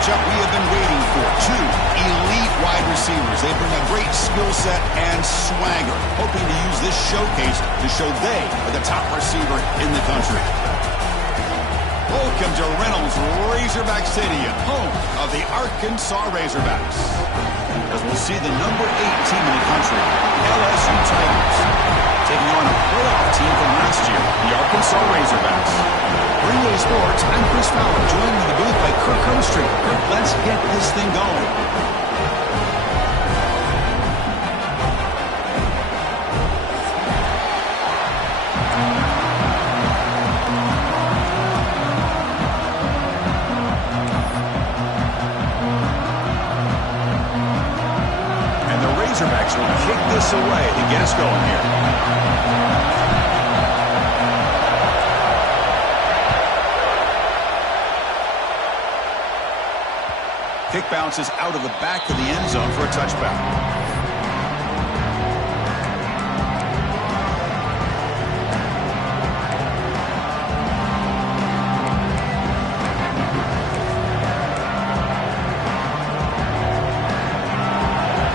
matchup we have been waiting for. Two elite wide receivers. They bring a great skill set and swagger, hoping to use this showcase to show they are the top receiver in the country. Welcome to Reynolds Razorback Stadium, home of the Arkansas Razorbacks. As we'll see the number 8 team in the country, LSU Tigers, taking on a playoff team from last year, the Arkansas Razorbacks. Relay Sports, I'm Chris Fowler, joined in the booth by Kirk Herbstreit. Kirk, let's get this thing going. Razorbacks will kick this away to get us going here. Kick bounces out of the back of the end zone for a touchback.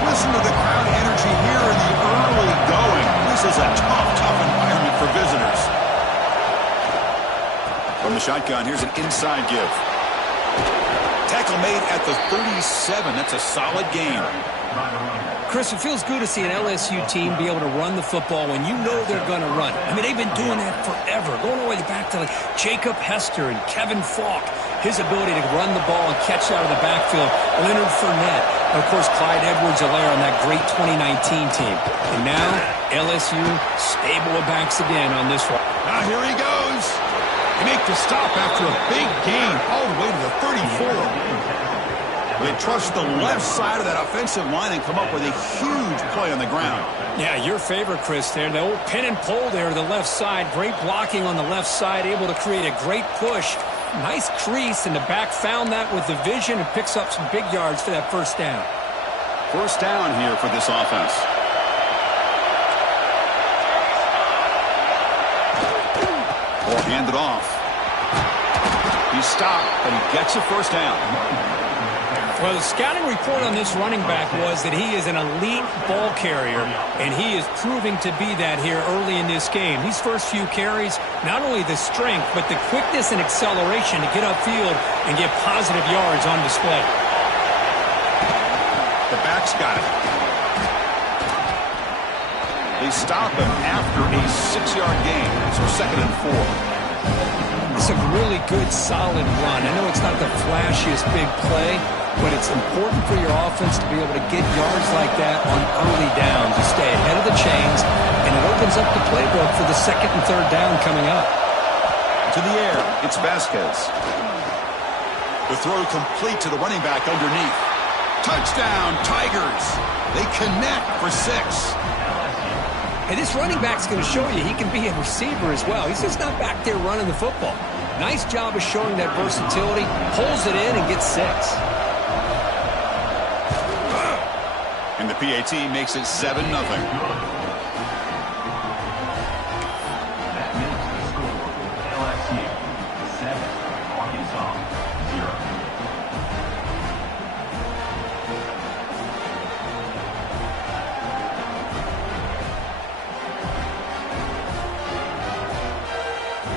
Listen to the crowd energy here in the early going. This is a tough environment for visitors. From the shotgun, here's an inside give. Tackle made at the 37. That's a solid game. Chris, it feels good to see an LSU team be able to run the football when you know they're going to run. I mean, they've been doing that forever, going all the way back to like Jacob Hester and Kevin Falk. His ability to run the ball and catch out of the backfield. Leonard Fournette. And, of course, Clyde Edwards-Helaire on that great 2019 team. And now, LSU stable of backs again on this one. Now here he goes. They make the stop after a big gain all the way to the 34. They trust the left side of that offensive line and come up with a huge play on the ground. Yeah, your favorite, Chris, there. The old pin and pull there to the left side. Great blocking on the left side, able to create a great push. Nice crease, and the back found that with the vision and picks up some big yards for that first down. First down here for this offense. Or hand it off. He's stopped, but he gets a first down. Well, the scouting report on this running back was that he is an elite ball carrier, and he is proving to be that here early in this game. These first few carries, not only the strength, but the quickness and acceleration to get upfield and get positive yards on display. The back's got it. They stop him after a 6-yard gain, so 2nd and 4. It's a really good, solid run. I know it's not the flashiest big play, but it's important for your offense to be able to get yards like that on early downs to stay ahead of the chains, and it opens up the playbook for the 2nd and 3rd down coming up. To the air, it's Vasquez. The throw complete to the running back underneath. Touchdown, Tigers. They connect for 6. And this running back's going to show you he can be a receiver as well. He's just not back there running the football. Nice job of showing that versatility. Pulls it in and gets 6. And the PAT makes it 7-0.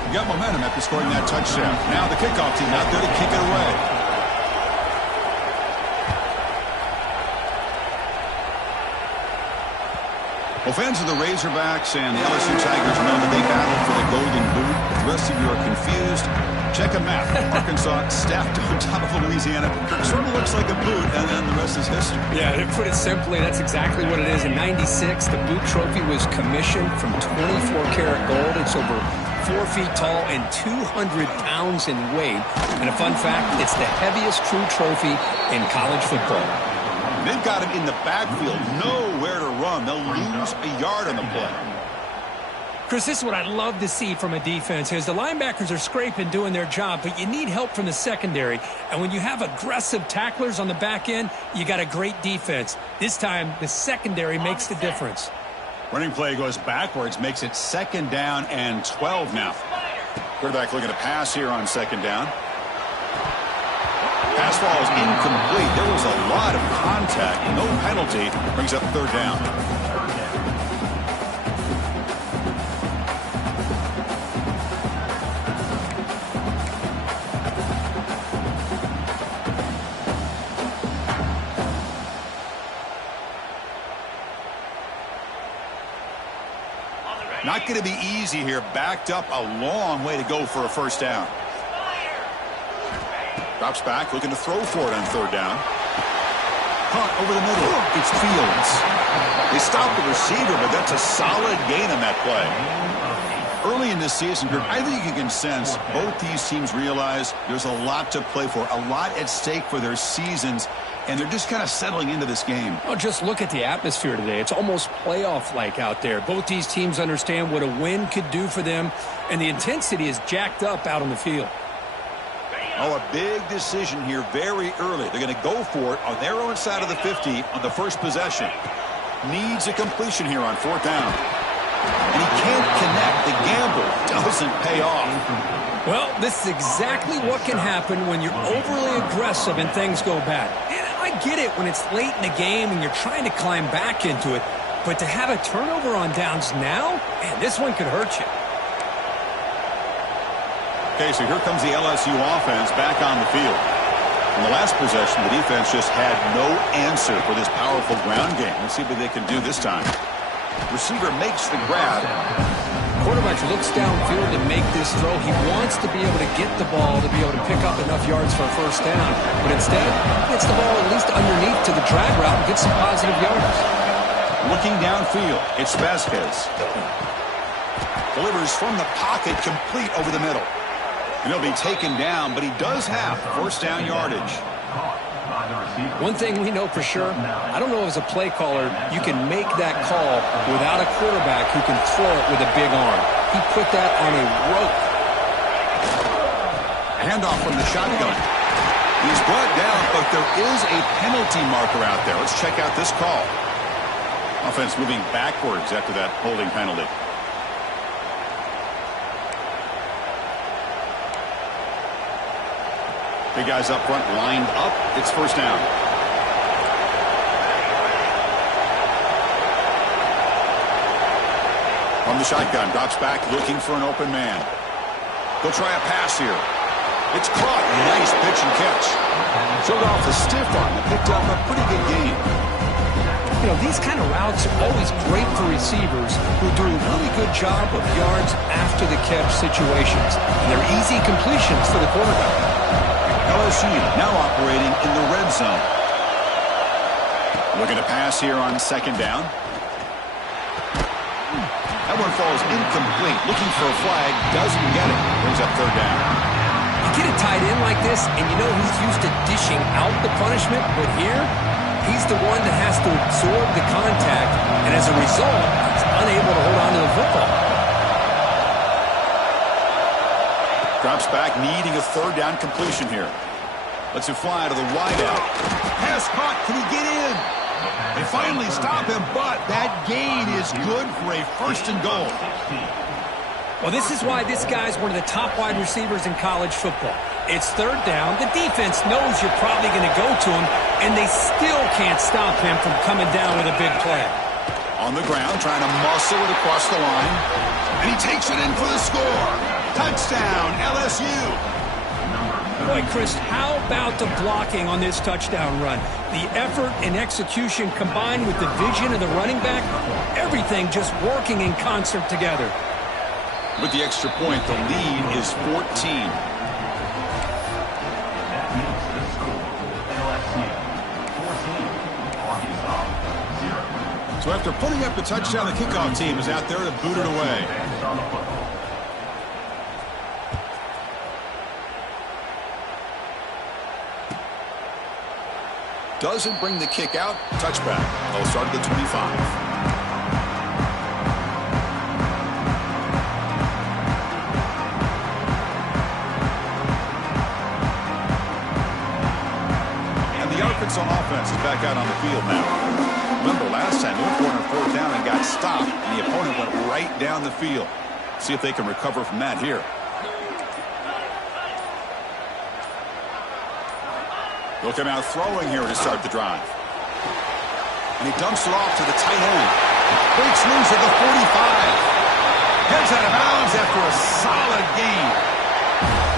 Got momentum after scoring that touchdown. Now the kickoff team out there to kick it away. Well, fans of the Razorbacks and the LSU Tigers know that they battled for the Golden Boot. If the rest of you are confused, check a map. Arkansas stacked on top of Louisiana. It sort of looks like a boot, and then the rest is history. Yeah, to put it simply, that's exactly what it is. In '96, the boot trophy was commissioned from 24-karat gold. It's over 4 feet tall and 200 pounds in weight. And a fun fact, it's the heaviest true trophy in college football. They've got him in the backfield, nowhere to run. They'll lose a yard on the play. Chris, this is what I'd love to see from a defense is the linebackers are scraping, doing their job, but you need help from the secondary. And when you have aggressive tacklers on the back end, you got a great defense. This time, the secondary makes the difference. Running play goes backwards, makes it 2nd down and 12 now. Quarterback looking to pass here on 2nd down. Pass ball is incomplete. There was a lot of contact. No penalty. Brings up third down. Not going to be easy here. Backed up a long way to go for a first down. Drops back, looking to throw for it on third down. Caught over the middle. It's Fields. They stopped the receiver, but that's a solid gain on that play. Early in this season, I think you can sense both these teams realize there's a lot to play for, a lot at stake for their seasons, and they're just kind of settling into this game. Oh, just look at the atmosphere today. It's almost playoff-like out there. Both these teams understand what a win could do for them, and the intensity is jacked up out on the field. Oh, a big decision here very early. They're going to go for it on their own side of the 50 on the first possession. Needs a completion here on fourth down. And he can't connect. The gamble doesn't pay off. Well, this is exactly what can happen when you're overly aggressive and things go bad. And I get it when it's late in the game and you're trying to climb back into it. But to have a turnover on downs now, man, this one could hurt you. Okay, so here comes the LSU offense back on the field. In the last possession, the defense just had no answer for this powerful ground game. Let's see what they can do this time. Receiver makes the grab. Quarterback looks downfield to make this throw. He wants to be able to get the ball to be able to pick up enough yards for a first down. But instead, gets the ball at least underneath to the drag route and gets some positive yards. Looking downfield, it's Vasquez. Delivers from the pocket, complete over the middle. And he'll be taken down, but he does have first down yardage. One thing we know for sure, I don't know as a play caller, you can make that call without a quarterback who can throw it with a big arm. He put that on a rope. Handoff from the shotgun. He's brought down, but there is a penalty marker out there. Let's check out this call. Offense moving backwards after that holding penalty. Big guys up front lined up. It's first down. From the shotgun, drops back looking for an open man. They'll try a pass here. It's caught. Nice pitch and catch. Showed off the stiff arm and picked up a pretty good gain. You know, these kind of routes are always great for receivers who do a really good job of yards after the catch situations. And they're easy completions for the quarterback. LSU now operating in the red zone. Looking to pass here on second down. That one falls incomplete. Looking for a flag. Doesn't get it. Brings up third down. You get a tight end like this, and you know he's used to dishing out the punishment, but here, he's the one that has to absorb the contact, and as a result, he's unable to hold on to the football. Drops back, needing a third down completion here. Lets it fly to the wideout. Pass caught. Can he get in? They finally stop him, but that gain is good for a first and goal. Well, this is why this guy's one of the top wide receivers in college football. It's third down. The defense knows you're probably going to go to him, and they still can't stop him from coming down with a big play. On the ground, trying to muscle it across the line. And he takes it in for the score. Touchdown, LSU. Boy, Chris, how about the blocking on this touchdown run? The effort and execution combined with the vision of the running back, everything just working in concert together. With the extra point, the lead is 14. So after putting up the touchdown, the kickoff team is out there to boot it away. Doesn't bring the kick out. Touchback. They'll start at the 25. Arkansas offense is back out on the field now. Remember last time they went for it on fourth down and got stopped, and the opponent went right down the field. See if they can recover from that here. They'll come out throwing here to start the drive. And he dumps it off to the tight end. Breaks loose at the 45. Gets out of bounds after a solid gain.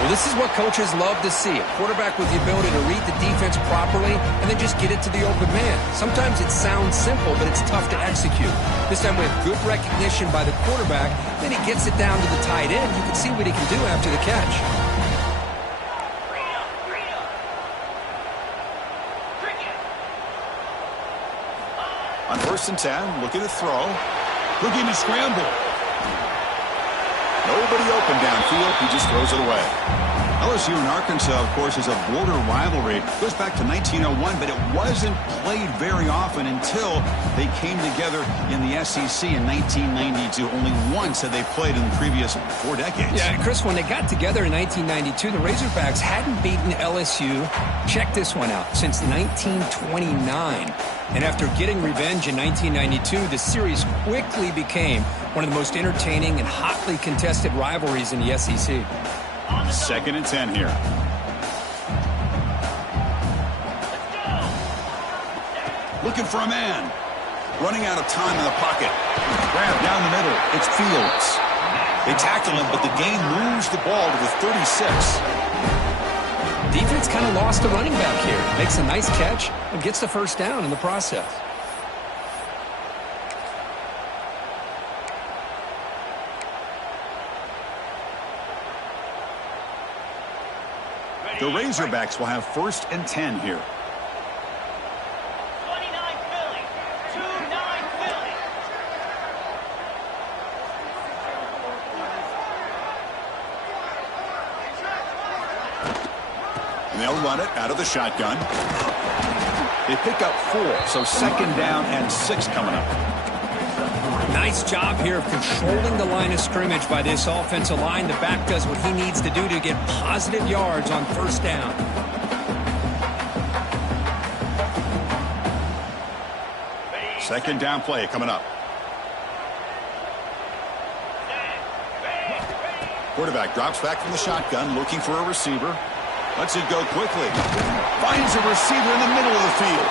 Well, this is what coaches love to see. A quarterback with the ability to read the defense properly and then just get it to the open man. Sometimes it sounds simple, but it's tough to execute. This time we have good recognition by the quarterback. Then he gets it down to the tight end. You can see what he can do after the catch. On 1st and 10, looking to throw. Looking to scramble. Nobody open downfield. He just throws it away. LSU and Arkansas, of course, is a border rivalry. It goes back to 1901, but it wasn't played very often until they came together in the SEC in 1992. Only once had they played in the previous 4 decades. Yeah, Chris, when they got together in 1992, the Razorbacks hadn't beaten LSU, check this one out, since 1929. And after getting revenge in 1992, the series quickly became one of the most entertaining and hotly contested rivalries in the SEC. 2nd and 10 here. Looking for a man. Running out of time in the pocket. Grab down the middle. It's Fields. They tackle him, but the gain moves the ball to the 36. Defense kind of lost the running back here. Makes a nice catch and gets the first down in the process. The Razorbacks will have 1st and 10 here. 29 Philly. 2-9 Philly. And they'll run it out of the shotgun. They pick up 4, so 2nd down and 6 coming up. Nice job here of controlling the line of scrimmage by this offensive line. The back does what he needs to do to get positive yards on 1st down. Second down play coming up. Quarterback drops back from the shotgun, looking for a receiver. Lets it go quickly. Finds a receiver in the middle of the field.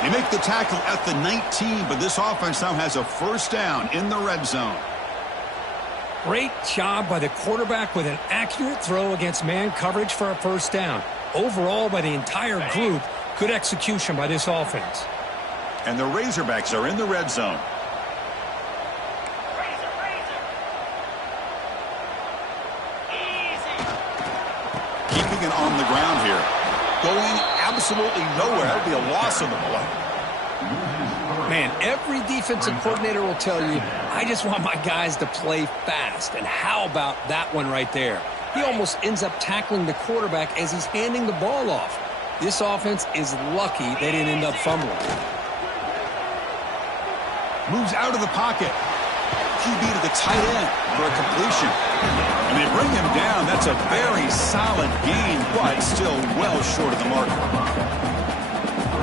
They make the tackle at the 19, but this offense now has a 1st down in the red zone. Great job by the quarterback with an accurate throw against man coverage for a 1st down. Overall, by the entire group, good execution by this offense. And the Razorbacks are in the red zone. Keeping it on the ground here. Going absolutely nowhere. That would be a loss of the play. Man, every defensive coordinator will tell you, I just want my guys to play fast. And how about that one right there? He almost ends up tackling the quarterback as he's handing the ball off. This offense is lucky they didn't end up fumbling. Moves out of the pocket. QB to the tight end for a completion. And they bring him down. That's a very solid gain, but still well short of the mark.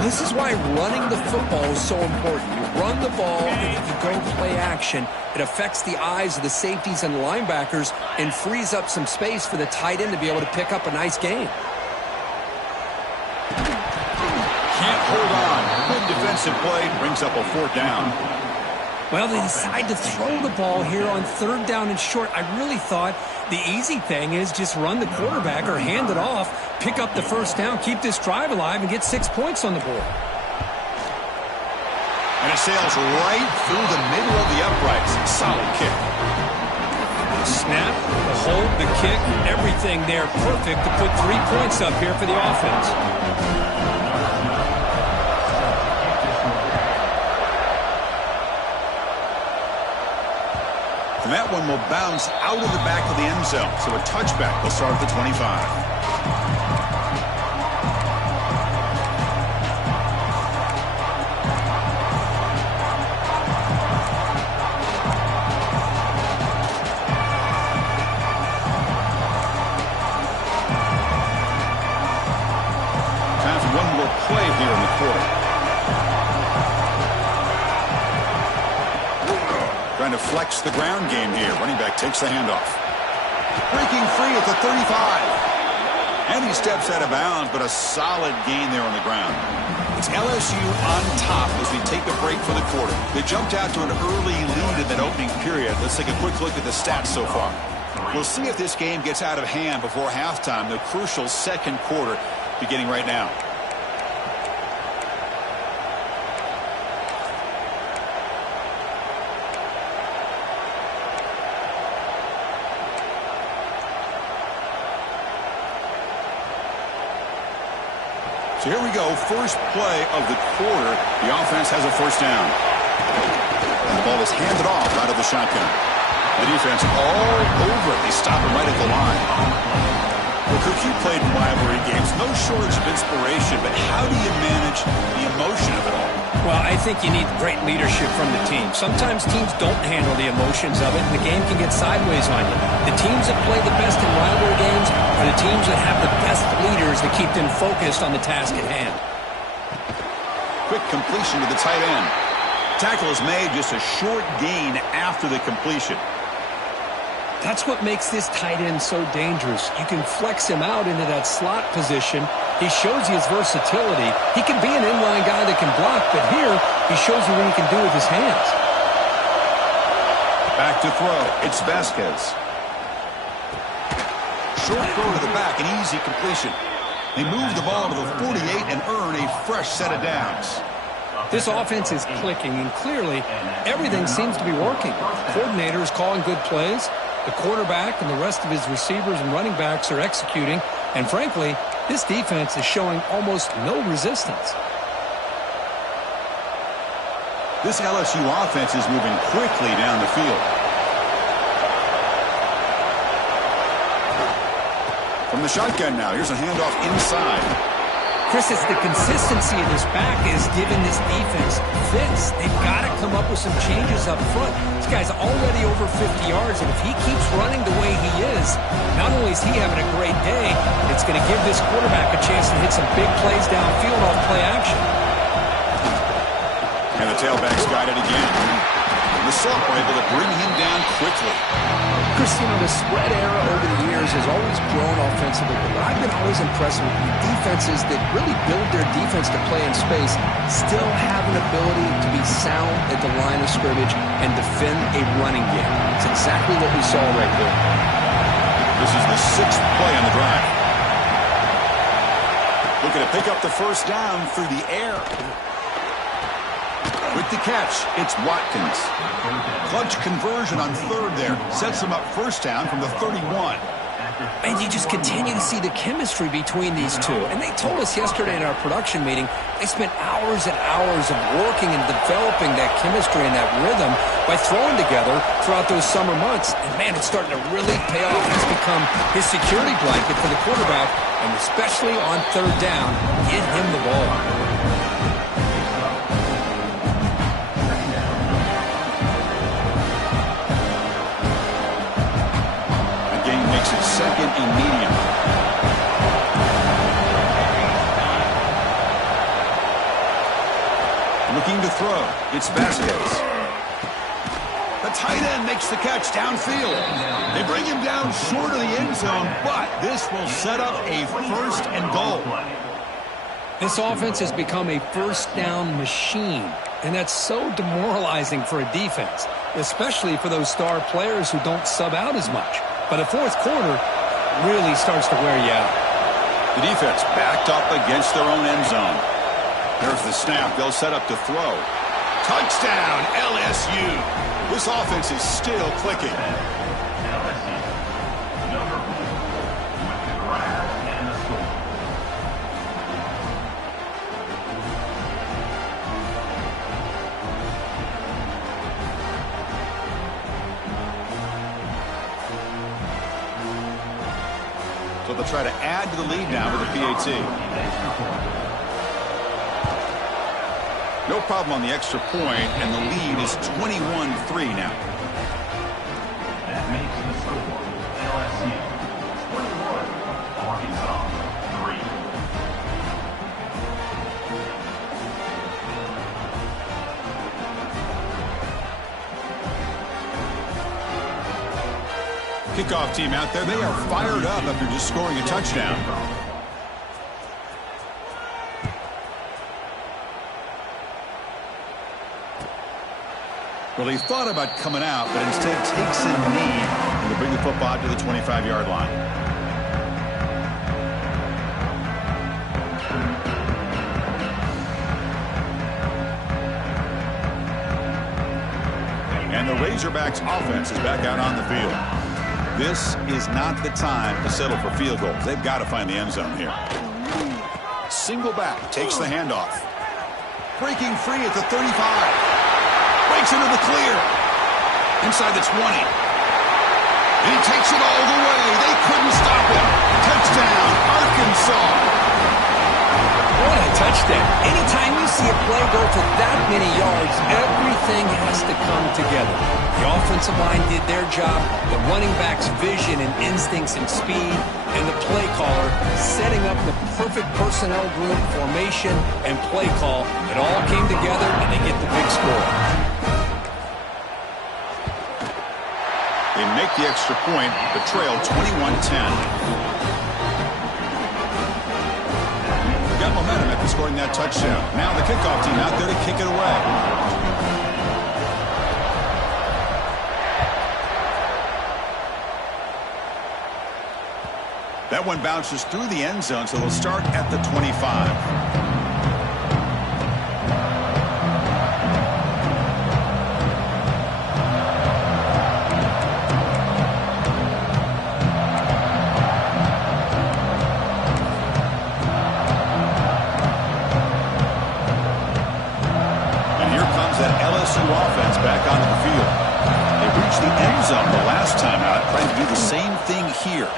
This is why running the football is so important. You run the ball, and if you go play action, it affects the eyes of the safeties and linebackers and frees up some space for the tight end to be able to pick up a nice gain. Can't hold on. Good defensive play. Brings up a 4th down. Well, they decide to throw the ball here on 3rd down and short. I really thought the easy thing is just run the quarterback or hand it off, pick up the 1st down, keep this drive alive, and get 6 points on the board. And it sails right through the middle of the uprights. Solid kick. Snap, the hold, the kick, everything there perfect to put 3 points up here for the offense. And that one will bounce out of the back of the end zone. So a touchback will start at the 25. Time for one more play here in the quarter. Trying to flex the ground game here. Running back takes the handoff. Breaking free at the 35. And he steps out of bounds, but a solid gain there on the ground. It's LSU on top as we take a break for the quarter. They jumped out to an early lead in that opening period. Let's take a quick look at the stats so far. We'll see if this game gets out of hand before halftime, the crucial second quarter beginning right now. So here we go, first play of the quarter. The offense has a first down. And the ball is handed off out of the shotgun. The defense all over it. They stop him right at the line. Well, Cook, you played in rivalry games. No shortage of inspiration, but how do you manage the emotion of it all? Well, I think you need great leadership from the team. Sometimes teams don't handle the emotions of it, and the game can get sideways on you. The teams that play the best in rivalry games are the teams that have the best leaders that keep them focused on the task at hand. Quick completion to the tight end. Tackle is made, just a short gain after the completion. That's what makes this tight end so dangerous. You can flex him out into that slot position. He shows you his versatility. He can be an inline guy that can block, but here he shows you what he can do with his hands. Back to throw. It's Vasquez. Short throw to the back, an easy completion. They move the ball to the 48 and earn a fresh set of downs. This offense is clicking, and clearly everything seems to be working. The coordinator is calling good plays. The quarterback and the rest of his receivers and running backs are executing. And frankly, this defense is showing almost no resistance. This LSU offense is moving quickly down the field. From the shotgun now, here's a handoff inside. Chris, it's the consistency of this back is giving this defense fits. They've got to come up with some changes up front. This guy's already over 50 yards, and if he keeps running the way he is, not only is he having a great day, it's going to give this quarterback a chance to hit some big plays downfield off play action. And the tailback's got it again. The Saints were able to bring him down quickly. Chris, you know, the spread era over the years has always grown offensively, but I've been always impressed with the defenses that really build their defense to play in space, still have an ability to be sound at the line of scrimmage and defend a running game. It's exactly what we saw right there. This is the 6th play on the drive. Looking to pick up the first down through the air. With the catch, it's Watkins. Clutch conversion on third there. Sets him up first down from the 31. And you just continue to see the chemistry between these two. And they told us yesterday in our production meeting, they spent hours and hours of working and developing that chemistry and that rhythm by throwing together throughout those summer months. And, man, it's starting to really pay off. It's become his security blanket for the quarterback, and especially on third down, get him the ball. Second and medium. Looking to throw. It's Vasquez. The tight end makes the catch downfield. They bring him down short of the end zone, but this will set up a first and goal. This offense has become a first down machine, and that's so demoralizing for a defense, especially for those star players who don't sub out as much. But the fourth quarter really starts to wear you out. The defense backed up against their own end zone. There's the snap. They'll set up to throw. Touchdown, LSU. This offense is still clicking. So they'll try to add to the lead now with the PAT. No problem on the extra point, and the lead is 21-3 now. That makes the score LSU 21, Arkansas 3. Kickoff team out there, they are fired up after just scoring a touchdown. Well, he thought about coming out, but instead takes a knee to bring the football to the 25-yard line. And the Razorbacks offense is back out on the field. This is not the time to settle for field goals. They've got to find the end zone here. Single back, takes the handoff. Breaking free at the 35. Breaks into the clear. Inside the 20. And he takes it all the way. They couldn't stop him. Touchdown, Arkansas. What a touchdown. Anytime you see a play go for that many yards, everything has to come together. The offensive line did their job, the running back's vision and instincts and speed, and the play caller setting up the perfect personnel group, formation, and play call. It all came together, and they get the big score. They make the extra point, the trail 21-10. Got momentum after scoring that touchdown. Now the kickoff team out there to kick it away. That one bounces through the end zone, so they'll start at the 25. Offense back onto the field. They reached the end zone the last time out, trying to do the same thing here.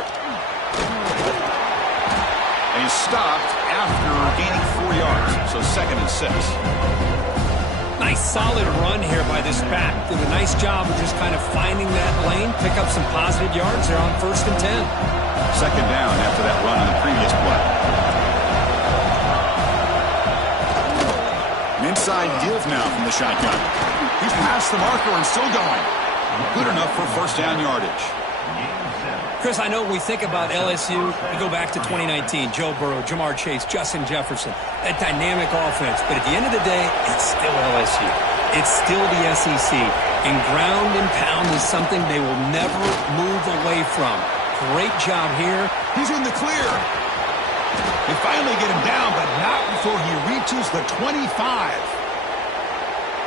And he stopped after gaining 4 yards, so 2nd and 6. Nice solid run here by this back. Did a nice job of just kind of finding that lane, pick up some positive yards. They're on 1st and 10. 2nd down after that run on the previous play. An inside give now from the shotgun. He's past the marker and still going. Good enough for 1st down yardage. Chris, I know when we think about LSU, we go back to 2019. Joe Burrow, Jamar Chase, Justin Jefferson. That dynamic offense. But at the end of the day, it's still LSU. It's still the SEC. And ground and pound is something they will never move away from. Great job here. He's in the clear. They finally get him down, but not before he reaches the 25.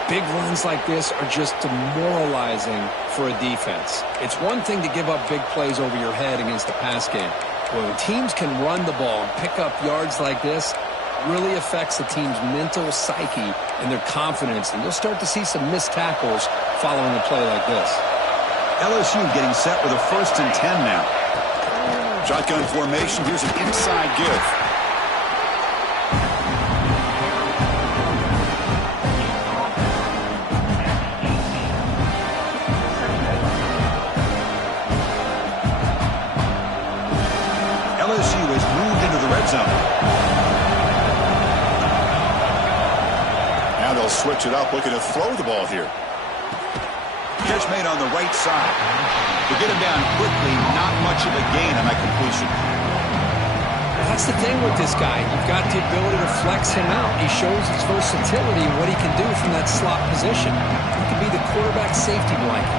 Big runs like this are just demoralizing for a defense. It's one thing to give up big plays over your head against the pass game. But when teams can run the ball and pick up yards like this, it really affects the team's mental psyche and their confidence. And you'll start to see some missed tackles following a play like this. LSU getting set with a 1st and 10 now. Shotgun formation. Here's an inside give. LSU has moved into the red zone. Now they'll switch it up, looking to throw the ball here. Catch made on the right side. To get him down quickly, not much of a gain on that completion. That's the thing with this guy. You've got the ability to flex him out. He shows his versatility and what he can do from that slot position. He can be the quarterback safety blanket.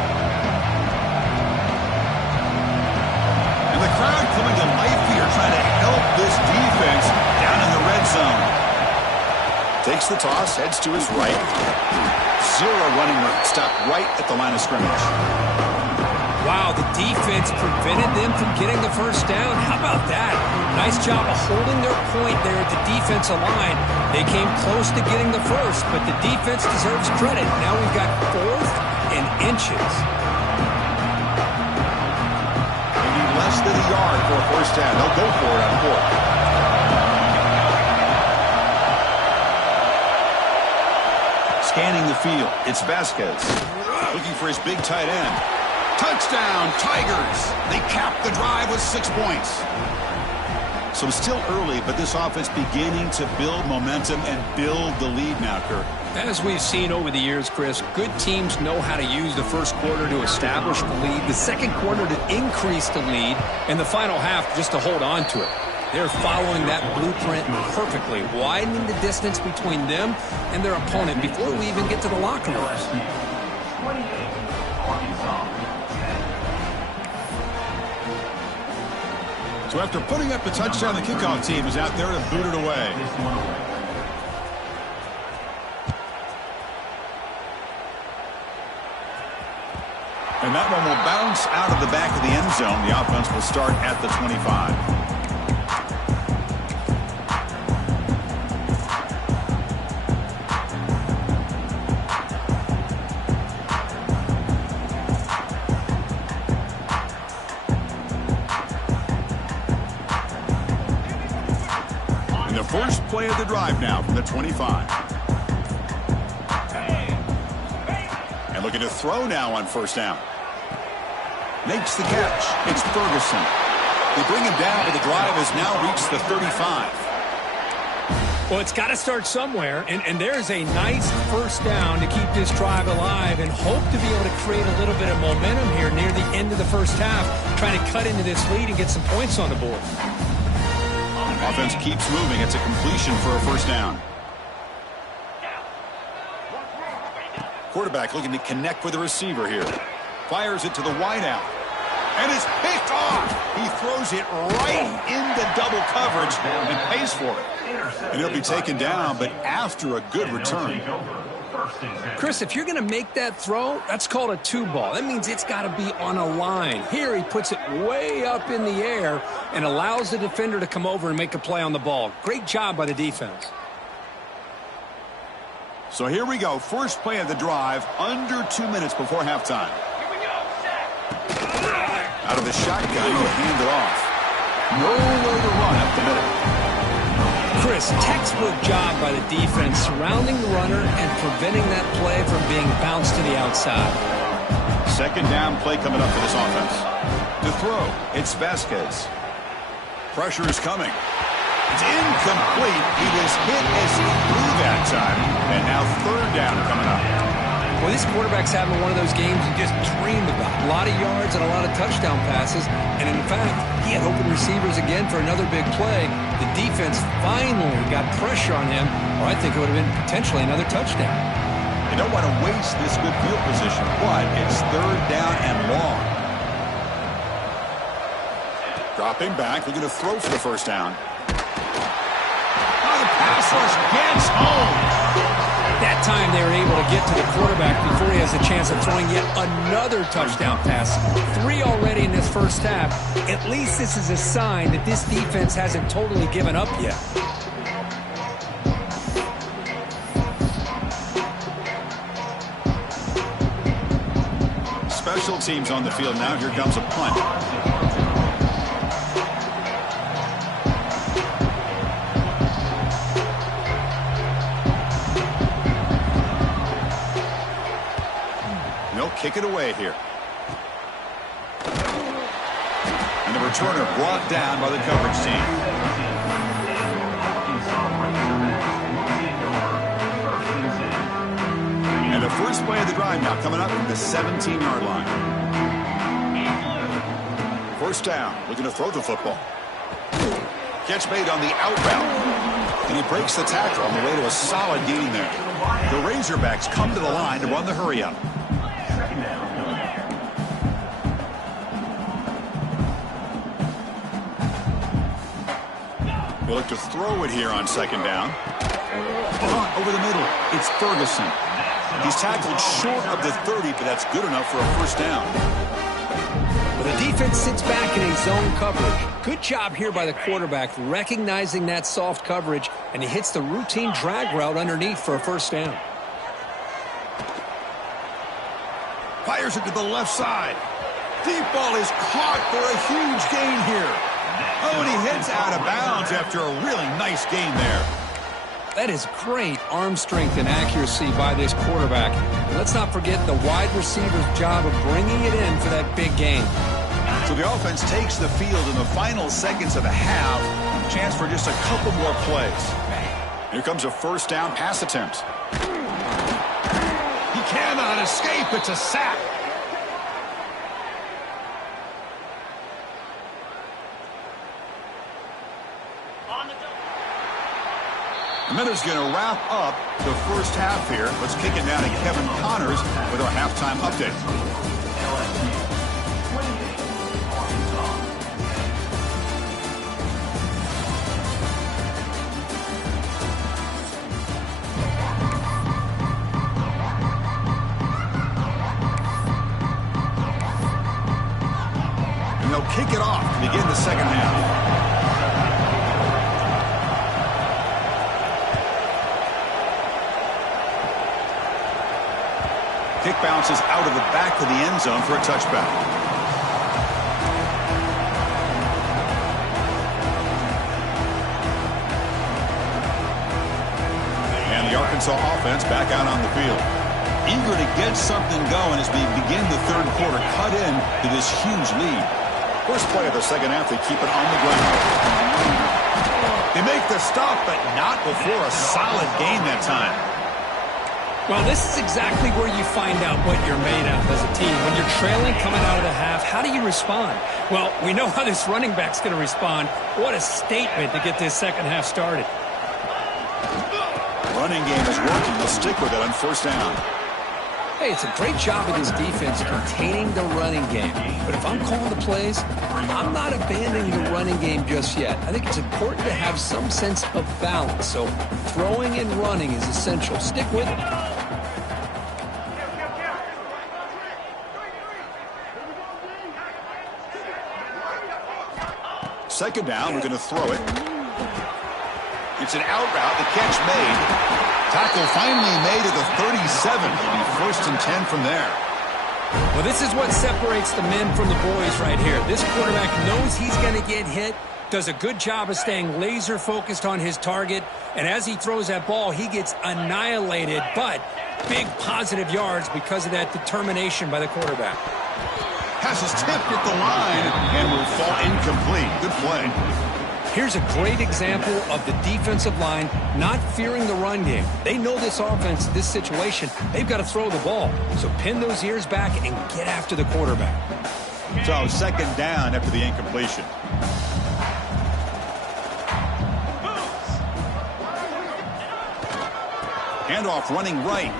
And the crowd coming to life here, trying to help this defense down in the red zone. Takes the toss, heads to his right. Zero running room. Stopped right at the line of scrimmage. Wow, the defense prevented them from getting the 1st down. How about that? Nice job of holding their point there at the defensive line. They came close to getting the 1st, but the defense deserves credit. Now we've got 4th and inches. They need less than a yard for a 1st down. They'll go for it on 4th. Scanning the field, it's Vasquez. Looking for his big tight end. Touchdown, Tigers! They capped the drive with 6 points. So it's still early, but this offense beginning to build momentum and build the lead now, Kirk. As we've seen over the years, Chris, good teams know how to use the 1st quarter to establish the lead, the 2nd quarter to increase the lead, and the final half just to hold on to it. They're following that blueprint perfectly, widening the distance between them and their opponent before we even get to the locker rooms. 28, Arkansas 10. So after putting up the touchdown, the kickoff team is out there to boot it away. This one away. And that one will bounce out of the back of the end zone. The offense will start at the 25. And the first play of the drive now from the 25. And looking to throw now on first down. Makes the catch. It's Ferguson. They bring him down, but the drive has now reached the 35. Well, it's got to start somewhere, and there's a nice first down to keep this drive alive and hope to be able to create a little bit of momentum here near the end of the first half, trying to cut into this lead and get some points on the board. Offense keeps moving. It's a completion for a first down. Quarterback looking to connect with the receiver here. Fires it to the wideout. And it's picked off. He throws it right into double coverage and pays for it. And he'll be taken down, but after a good return. Chris, if you're going to make that throw, that's called a two ball. That means it's got to be on a line. Here he puts it way up in the air and allows the defender to come over and make a play on the ball. Great job by the defense. So here we go. First play of the drive, under 2 minutes before halftime. Out of the shotgun, he'll hand it off. Nowhere to run up the middle. Chris, textbook job by the defense surrounding the runner and preventing that play from being bounced to the outside. Second down play coming up for this offense. To throw, it's Vasquez. Pressure is coming. It's incomplete. He was hit as he threw that time. And now third down coming up. Well, this quarterback's having one of those games you just dreamed about. A lot of yards and a lot of touchdown passes. And in fact, he had open receivers again for another big play. The defense finally got pressure on him, or I think it would have been potentially another touchdown. They don't want to waste this good field position, but it's third down and long. Dropping back, looking to throw for the first down. Oh, the pass rush gets home. That time they were able to get to the quarterback before he has a chance of throwing yet another touchdown pass. 3 already in this first half. At least this is a sign that this defense hasn't totally given up yet. Special teams on the field now. Here comes a punt. Kick it away here. And the returner brought down by the coverage team. And the first play of the drive now coming up from the 17-yard line. First down, looking to throw the football. Catch made on the out route. And he breaks the tackle on the way to a solid gain there. The Razorbacks come to the line to run the hurry up. They look to throw it here on second down. Over the middle, it's Ferguson. He's tackled short of the 30, but that's good enough for a first down. Well, the defense sits back in a zone coverage. Good job here by the quarterback, recognizing that soft coverage, and he hits the routine drag route underneath for a first down. Fires it to the left side. Deep ball is caught for a huge gain here. Oh, and he heads out of bounds after a really nice gain there. That is great arm strength and accuracy by this quarterback. And let's not forget the wide receiver's job of bringing it in for that big gain. So the offense takes the field in the final seconds of the half. Chance for just a couple more plays. Here comes a first down pass attempt. He cannot escape. It's a sack. The minute's going to wrap up the first half here. Let's kick it down to Kevin Connors with our halftime update. LSU 28, Arkansas. And they'll kick it off to begin the second half. Kick bounces out of the back of the end zone for a touchback. And the Arkansas offense back out on the field. Eager to get something going as we begin the third quarter, cut in to this huge lead. First play of the second half, they keep it on the ground. They make the stop, but not before a solid gain that time. Well, this is exactly where you find out what you're made of as a team. When you're trailing coming out of the half, how do you respond? Well, we know how this running back's going to respond. What a statement to get this second half started. Running game is working. They'll stick with it on first down. Hey, it's a great job of this defense containing the running game. But if I'm calling the plays, I'm not abandoning the running game just yet. I think it's important to have some sense of balance. So throwing and running is essential. Stick with it. Second down, we're going to throw it. It's an out route. The catch made. Tackle finally made at the 37. It'll be first and 10 from there. Well, this is what separates the men from the boys right here. This quarterback knows he's going to get hit, does a good job of staying laser focused on his target, and as he throws that ball, he gets annihilated, but big positive yards because of that determination by the quarterback. Pass is tipped at the line and will fall incomplete. Good play. Here's a great example of the defensive line not fearing the run game. They know this offense, this situation, they've got to throw the ball. So pin those ears back and get after the quarterback. So second down after the incompletion. Handoff running right.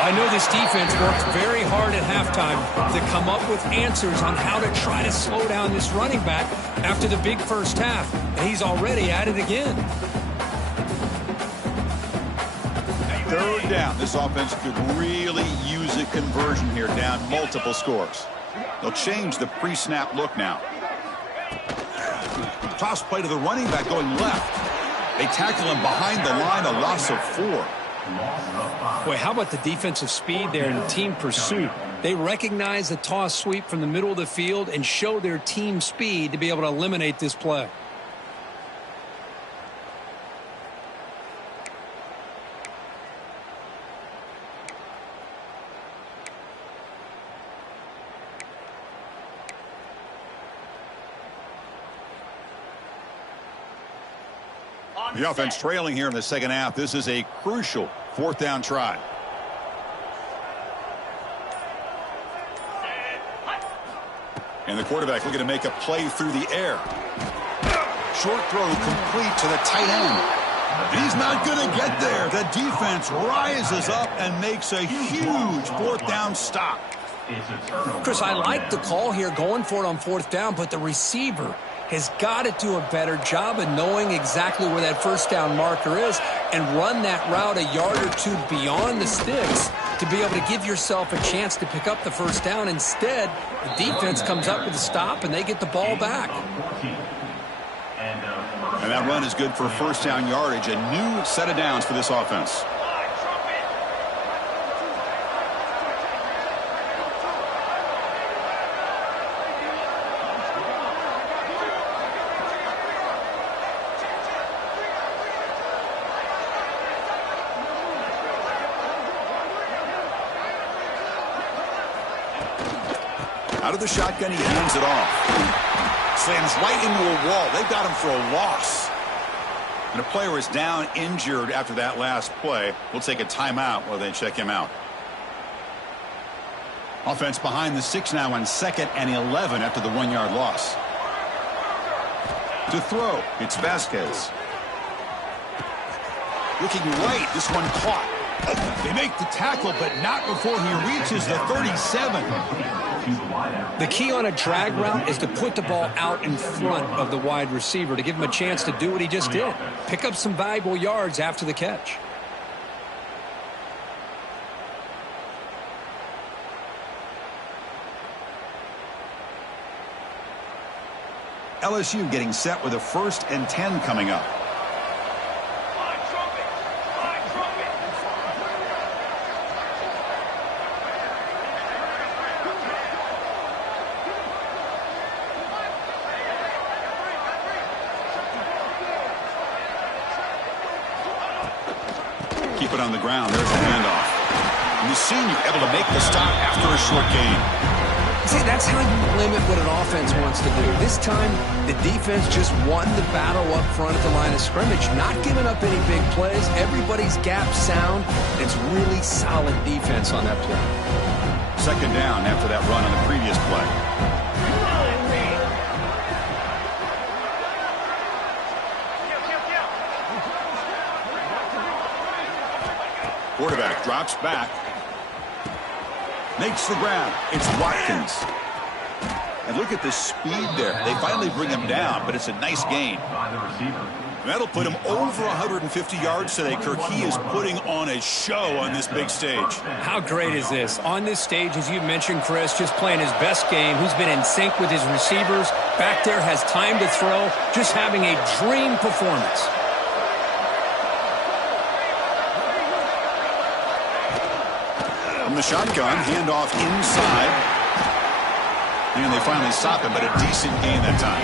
I know this defense worked very hard at halftime to come up with answers on how to try to slow down this running back after the big first half. And he's already at it again. Third down. This offense could really use a conversion here, down multiple scores. They'll change the pre-snap look now. Toss play to the running back going left. They tackle him behind the line, a loss of 4. Boy, how about the defensive speed there in team pursuit? They recognize the toss sweep from the middle of the field and show their team speed to be able to eliminate this play. The offense trailing here in the second half. This is a crucial fourth down try. And the quarterback looking to make a play through the air. Short throw complete to the tight end. And he's not going to get there. The defense rises up and makes a huge fourth down stop. Chris, I like the call here going for it on fourth down, but the receiver has got to do a better job of knowing exactly where that first down marker is and run that route a yard or two beyond the sticks to be able to give yourself a chance to pick up the first down. Instead, the defense comes up with a stop and they get the ball back. And that run is good for first down yardage, a new set of downs for this offense. Out of the shotgun, he hands it off. Slams right into a wall. They've got him for a loss. And a player is down injured after that last play. We'll take a timeout while they check him out. Offense behind the 6 now on 2nd and 11 after the 1-yard loss. To throw, it's Vasquez. Looking right, this one caught. They make the tackle, but not before he reaches the 37. The key on a drag route is to put the ball out in front of the wide receiver to give him a chance to do what he just did. Pick up some valuable yards after the catch. LSU getting set with a 1st and 10 coming up. Keep it on the ground. There's the handoff. And the senior able to make the stop after a short gain. See, that's how you limit what an offense wants to do. This time, the defense just won the battle up front at the line of scrimmage, not giving up any big plays. Everybody's gap sound. It's really solid defense on that play. 2nd down after that run on the previous play. Quarterback drops back. Makes the grab. It's Watkins. And look at the speed there. They finally bring him down, but it's a nice gain. That'll put him over 150 yards today, Kirk. He is putting on a show on this big stage. How great is this? On this stage, as you mentioned, Chris, just playing his best game. He's been in sync with his receivers. Back there, has time to throw. Just having a dream performance. From the shotgun, handoff inside. And they finally stop him, but a decent gain that time.